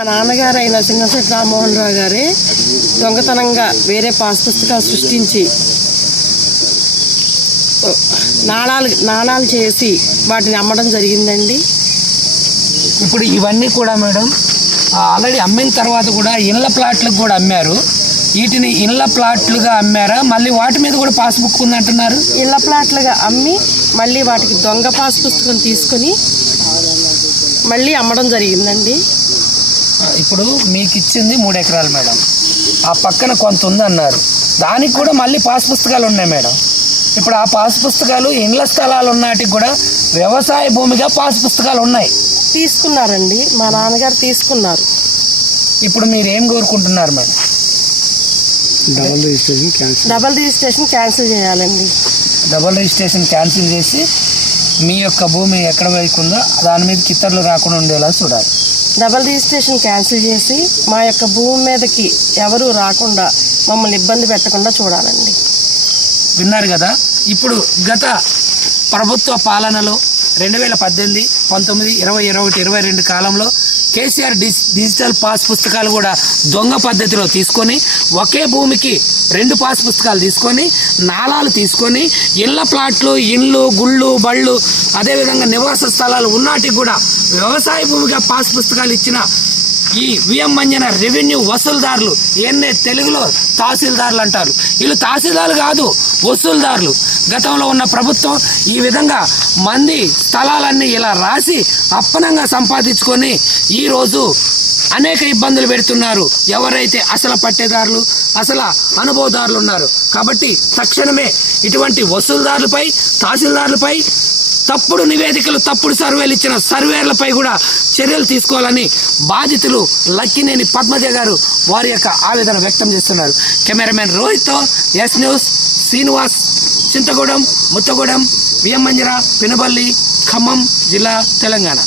మా నాన్నగారు అయిన సింగశెట్టి రామ్మోహన్ రావు గారే దొంగతనంగా వేరే పాస్ పుస్తకాలు సృష్టించి నాణాలు చేసి వాటిని అమ్మడం జరిగిందండి. ఇప్పుడు ఇవన్నీ కూడా మేడం ఆల్రెడీ అమ్మిన తర్వాత కూడా ఇళ్ళ ప్లాట్లకు కూడా అమ్మారు. వీటిని ఇళ్ళ ప్లాట్లుగా అమ్మారా, మళ్ళీ వాటి మీద కూడా పాస్బుక్ ఉందంటున్నారు? ఇళ్ళ ప్లాట్లుగా అమ్మి మళ్ళీ వాటికి దొంగ పాస్ పుస్తకం తీసుకుని మళ్ళీ అమ్మడం జరిగిందండి. ఇప్పుడు మీకు ఇచ్చింది 3 ఎకరాలు మేడం, ఆ పక్కన కొంత ఉందన్నారు, దానికి కూడా మళ్ళీ పాస్ పుస్తకాలు ఉన్నాయి మేడం. ఇప్పుడు ఆ పాస్ పుస్తకాలు ఇండ్ల స్థలాలు ఉన్నటికి కూడా వ్యవసాయ భూమిగా పాస్ పుస్తకాలు ఉన్నాయి. తీసుకున్నారండి, మా నాన్నగారు తీసుకున్నారు. ఇప్పుడు మీరు ఏం కోరుకుంటున్నారు మేడం? డబల్ రిజిస్ట్రేషన్ క్యాన్సిల్ చేయాలండి. డబల్ రిజిస్ట్రేషన్ క్యాన్సిల్ చేసి మీ యొక్క భూమి ఎక్కడ వైకుందో దాని మీద కిత్తర్లు రాకుండా ఉండేలా చూడాలి. డబల్ రిజిస్ట్రేషన్ క్యాన్సిల్ చేసి మా యొక్క భూమి మీదకి ఎవరు రాకుండా మమ్మల్ని ఇబ్బంది పెట్టకుండా చూడాలండి. విన్నారు కదా. ఇప్పుడు గత ప్రభుత్వ పాలనలో 2018, 19, 20, 21, 22 కాలంలో కేసీఆర్ డిజిటల్ పాస్ పుస్తకాలు కూడా దొంగ పద్ధతిలో తీసుకొని ఒకే భూమికి 2 పాస్ పుస్తకాలు తీసుకొని నాళాలు తీసుకొని ఇళ్ళ ప్లాట్లు, ఇండ్లు, గుళ్ళు, బళ్ళు, అదేవిధంగా నివాస స్థలాలు ఉన్నాటికి కూడా వ్యవసాయ భూమిగా పాస్ పుస్తకాలు ఇచ్చిన ఈ విఎం మంజన రెవెన్యూ వసూలుదారులు, ఏనే తెలుగులో తహసీల్దారులు అంటారు, వీళ్ళు తహసీల్దారులు కాదు, వసూలుదారులు. గతంలో ఉన్న ప్రభుత్వం ఈ విధంగా మంది స్థలాలన్నీ ఇలా రాసి అప్పనంగా సంపాదించుకొని ఈరోజు అనేక ఇబ్బందులు పెడుతున్నారు ఎవరైతే అసలు పట్టేదారులు, అసలు అనుభవదారులు ఉన్నారు. కాబట్టి తక్షణమే ఇటువంటి వసూలుదారులపై, తహసీల్దారులపై, తప్పుడు నివేదికలు, తప్పుడు సర్వేలు ఇచ్చిన సర్వేర్లపై కూడా చర్యలు తీసుకోవాలని బాధితులు లక్కినేని పద్మజ గారు వారి యొక్క ఆవేదన వ్యక్తం చేస్తున్నారు. కెమెరామెన్ రోహిత్తో ఎస్ న్యూస్, శ్రీనివాస్, చింతగూడెం, ముత్తగూడెం, విఎం మంజర, పెనుబల్లి, ఖమ్మం జిల్లా, తెలంగాణ.